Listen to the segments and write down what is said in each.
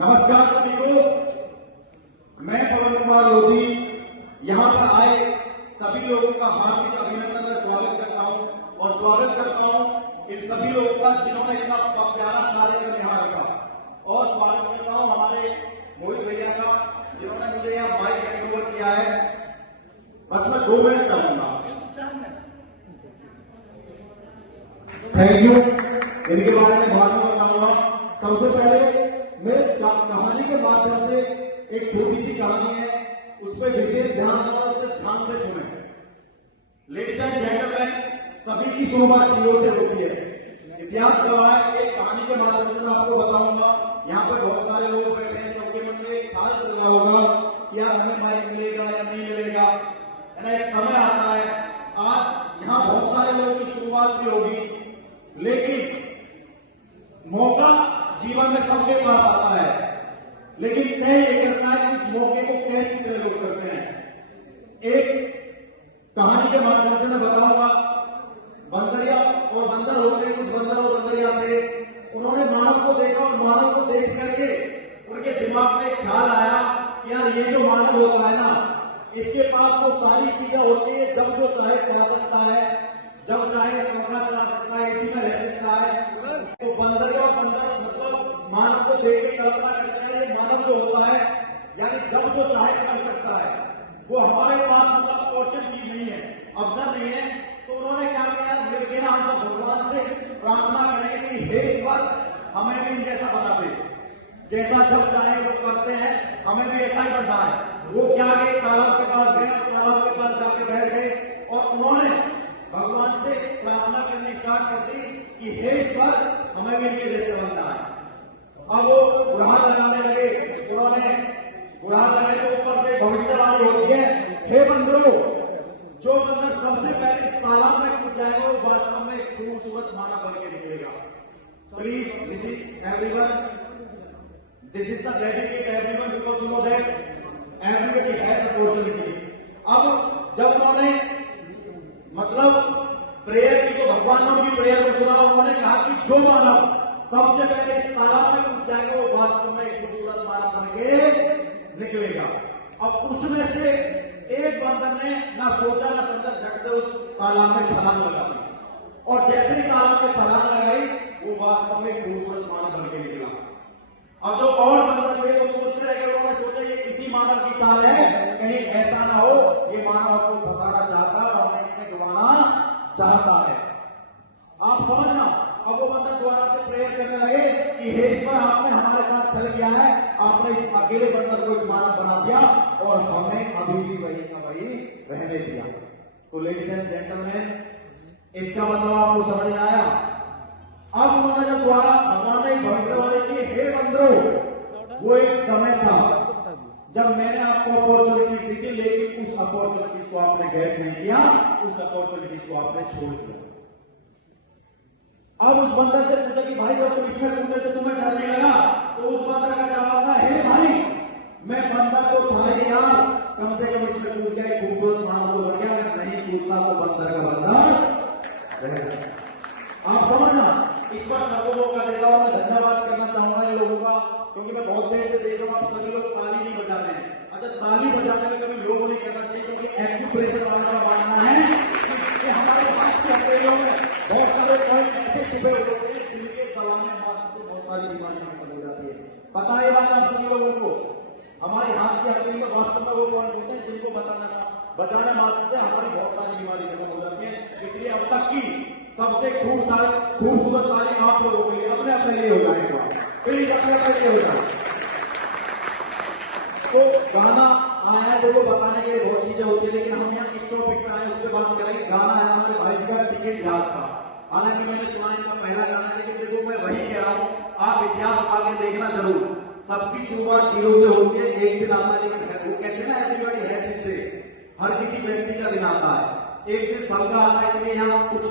नमस्कार सभी को। मैं पवन कुमार लोधी यहाँ पर आए सभी लोगों का हार्दिक अभिनंदन और स्वागत करता हूँ और स्वागत करता हूँ इन सभी लोगों का जिन्होंने इतना प्यारा कार्यक्रम यहाँ रखा, और स्वागत करता हूँ हमारे मोहित भैया का जिन्होंने मुझे यहाँ माइक हैंड ओवर किया है। बस मैं 2 मिनट चाहूंगा। Thank you. इनके बारे में बाद में बताऊंगा। सबसे पहले मेरे कहानी के माध्यम से एक छोटी सी कहानी है, उस पर विशेष ध्यान देना और उसे ध्यान से सुने। लेडीज एंड जेंटलमैन, सभी की शुरुआत जीरो से होती है। इतिहास गवाह है। एक कहानी के माध्यम से मैं आपको बताऊंगा। यहाँ पे बहुत सारे लोग बैठे हैं, सबके मन में एक ख्याल चल रहा होगा कि यार हमें माइक मिलेगा या नहीं मिलेगा। एक समय आता है, आज यहाँ बहुत सारे लोगों की शुरुआत भी होगी, लेकिन मौका जीवन में सबके पास आता है, लेकिन तय ये करना है कि इस मौके को कैच कितने लोग करते हैं। एक कहानी के माध्यम से मैं बताऊंगा। बंदरिया और बंदर होते हैं, कुछ बंदर और बंदरिया थे। उन्होंने मानव को देखा और मानव को देख करके उनके दिमाग में एक ख्याल आया कि यार ये जो मानव होता है ना, इसके पास तो सारी चीजें होती है, जब जो चाहे खा सकता है, जब चाहे पंखा चला सकता है, एसी में रह सकता है। तो बंदरिया और बंदर मतलब मानव को देख के कल्पना करते हैं ये मानव जो होता है यानी जब जो चाहे कर सकता है, वो हमारे पास मतलब अपॉर्चुनिटी नहीं है, अवसर नहीं है। तो उन्होंने क्या किया, मिलकर हम सब भगवान से प्रार्थना करें कि हे ईश्वर हमें भी जैसा बना दे, जैसा जब चाहे वो करते हैं, हमें भी ऐसा ही बनना है। वो क्या गए, तालाब के पास गए, तालाब के पास जाके बैठ गए और उन्होंने भगवान से प्रार्थना करनी स्टार्ट कर दी कि हे ईश्वर हमें भी इनके जैसे बनना है। अब वो गुहार लगाने लगे। उन्होंने गुहार लगाए तो ऊपर से भविष्यवाणी होती है, हे बंदरों, जो बंदर सबसे पहले इस तालाब में कूद जाएगा वो वास्तव में एक खूबसूरत मानव बन के निकलेगा। Please listen everyone, this is the dedicate everyone because you know that everybody has opportunities. अब जब उन्होंने मतलब प्रेयर की, तो भगवान ने उनकी प्रेयर को सुना। उन्होंने कहा कि जो मानव सबसे पहले इस तालाब में कूद जाएगा वो वास्तव में एक खूबसूरत मानव बन के निकलेगा। अब उसमें से एक बंदर ने ना सोचा ना समझा, झट से उस तालाब में छलांग लगा दी, और जैसे ही तालाब में छलांग लगाई वो वास्तव में खूबसूरत मानव बन के निकला। अब जो और बंदर थे वो सोचते रह गए, उन्होंने सोचा ये किसी मानव की चाल है, कहीं ऐसा ना हो ये मानव आपको फंसाना चाहता है और हमें इसमें डुबाना चाहता है। आप समझना। अब वो बंदर दोबारा से प्रेयर करने लगे कि हे ईश्वर आपने हमारे साथ छल किया है, आपने इस अकेले बंदर को एक मानव बना दिया और हमें अभी भी वही का वही रहने दिया। तो लेडीज एंड जेंटलमैन, इसका मतलब आपको समझ में आया। अब उन्होंने जब द्वारा भगवान ने भविष्यवाणी की, हे बंदरों, वो एक समय था जब मैंने आपको अपॉर्चुनिटीज दी थी, लेकिन उस अपॉर्चुनिटीज को आपने गैप नहीं किया, उस अपॉर्चुनिटीज को आपने छोड़ दिया। अब उस बंदर से पूछा कि भाई जब तुम इसमें कूदे तो तुम्हें डर नहीं लगा? तो उस बंदर का जवाब था, हे भाई मैं बंदर तो था ही यार, कम से कम इसमें कूद गया, खूबसूरत मानव तो बन गया, अगर नहीं कूदता तो बंदर का बंदर। आप समझना। ईश्वर सबको मौका देगा और मैं धन्यवाद करना चाहूंगा इन लोगों का, क्योंकि मैं बहुत देर से देख रहा हूँ आप सभी लोग ताली नहीं बजा रहे हैं। अच्छा, ताली बजाने में कभी योग नहीं करना चाहिए, क्योंकि एक्टिव प्रेशर वाला मानना है कि हमारे पास चलते लोग बहुत सारे पॉइंट ऐसे छुपे होते हैं जिनके दबाने मात्र से बहुत सारी बीमारियां खत्म हो जाती है। पता है बात आप सभी लोगों को, हमारे हाथ की हथेली में वास्तव में वो पॉइंट होते हैं जिनको बचाने मात्र से हमारी बहुत सारी बीमारी खत्म हो जाती है। इसलिए अब तक की सबसे खूबसूरत तारीफ आप लोगों के लिए अपने अपने लिए हो जाएगा, प्लीज अपने अपने लिए हो जाए। तो गाना आया देखो, बताने के लिए बहुत चीजें होती है, लेकिन हम यहाँ किस टॉपिक पे आए उसके बात करेंगे। गाना आया हमारे भाई जी का टिकट इतिहास का। हालांकि मैंने सुना इनका पहला गाना, लेकिन देखो मैं वही कह रहा हूँ, आप इतिहास आगे देखना जरूर। सबकी शुरुआत जीरो से होती है, एक दिन आता है, लेकिन वो कहते हैं ना एवरीबॉडी हैज हिज डे, हर किसी व्यक्ति का दिन आता है, एक दिन सबका आता है। इसलिए यहाँ कुछ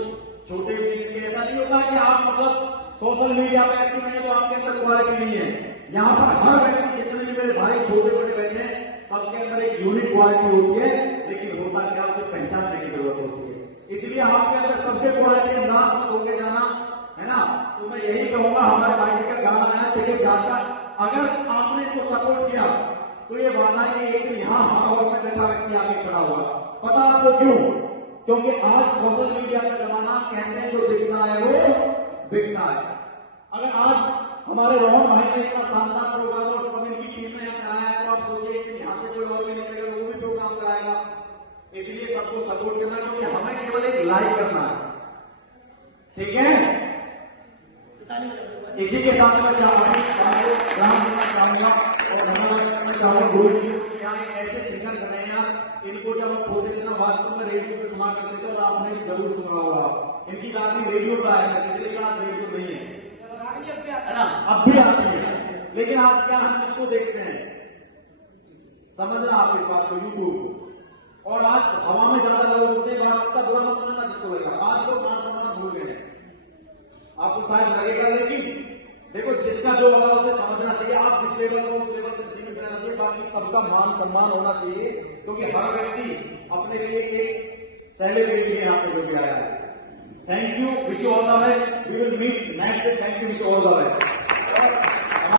छोटे दिन ऐसा नहीं होता कि आप मतलब सोशल मीडिया पे एक्टिव नहीं है तो आपके अंदर क्वालिटी नहीं है। यहाँ पर हर व्यक्ति, जितने भी मेरे भाई छोटे बड़े बैठे हैं, सबके अंदर एक यूनिक क्वालिटी होती है, लेकिन होता क्या उसे पहचानने की जरूरत होती है। इसलिए आपके अंदर सबके क्वालिटी नाश मत होके जाना, है ना। तो मैं यही कहूंगा, हमारे भाई जी का गाना आया टिकट जाकर, अगर आप तो ये वादा है कि एक दिन यहाँ हॉल में बैठा व्यक्ति आगे खड़ा हुआ। पता आपको क्यों? क्योंकि आज सोशल मीडिया का जमाना, कहते हैं जो बिकना है वो बिकना है। अगर आज हमारे रोहन भाई ने इतना शानदार प्रोग्राम और सब इनकी टीम ने कराया है, तो आप सोचिए कि यहाँ से कोई और भी निकलेगा तो वो भी प्रोग्राम कराएगा। इसलिए सबको सपोर्ट करना, क्योंकि हमें केवल एक लाइक करना है, ठीक है? इसी के साथ मैं चाहूंगा और धन्यवाद करना चाहूंगा गुरु जी को। यहाँ ऐसे सिंगर बने हैं यार, इनको जब हम छोटे थे ना, वास्तव में रेडियो पे सुना करते थे, और आपने भी जरूर सुना होगा। इनकी दादी रेडियो पे आया करती थी, लेकिन आज रेडियो नहीं है ना, अब भी आती है। लेकिन आज क्या हम किसको देखते हैं, समझना आप इस बात को, यूट्यूब को। और आज हवा में ज्यादा लोग होते हैं, वास्तविकता बुरा मत मानना जिसको लगेगा। आज लोग मान सम्मान भूल गए हैं, आपको शायद लगेगा, लेकिन देखो जिसका जो होगा उसे समझना चाहिए। आप जिस लेवल को उस लेवल तक सीमित रहना चाहिए, बाकी सबका मान सम्मान होना चाहिए, क्योंकि हर व्यक्ति अपने लिए एक सेलिब्रिटी है यहाँ पे जो भी आया है। Thank you, wish you all the best, we will meet next day. Thank you, wish you all the best.